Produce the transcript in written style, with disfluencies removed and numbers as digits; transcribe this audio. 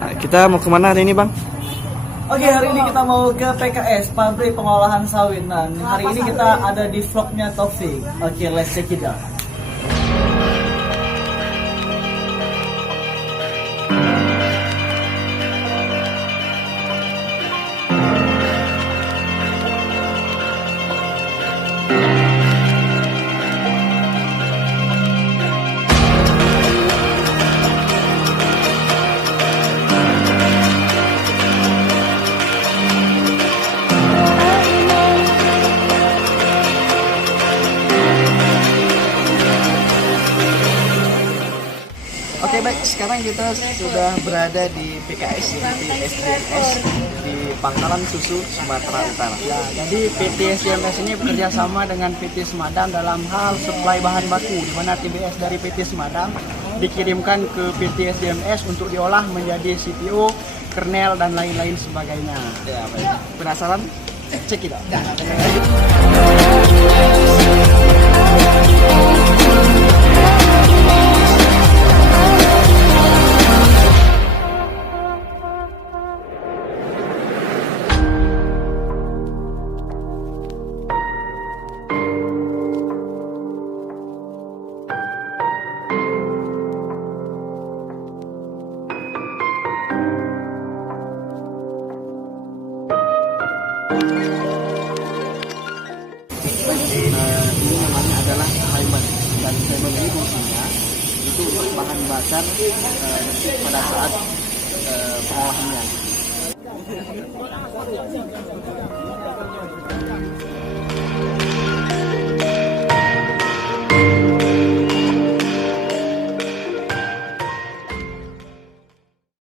Kita mau kemana hari ini, Bang? Oke, hari ini kita mau ke PKS, pabrik pengolahan sawit. Nah, hari ini kita ada di vlognya Taufik. Oke, let's check it out. Oke, baik, sekarang kita sudah berada di PKS, di SDMS di Pangkalan Susu Sumatera Utara. Ya, jadi PT SDMS ini bekerja sama dengan PT Semadam dalam hal suplai bahan baku, di mana TBS dari PT Semadam dikirimkan ke PT SDMS untuk diolah menjadi CPO, kernel dan lain-lain sebagainya. Ya, baik. Penasaran? Cek it out. Ini namanya adalah timer, dan timer ini fungsinya itu untuk bahan bakar pada saat pengolahannya.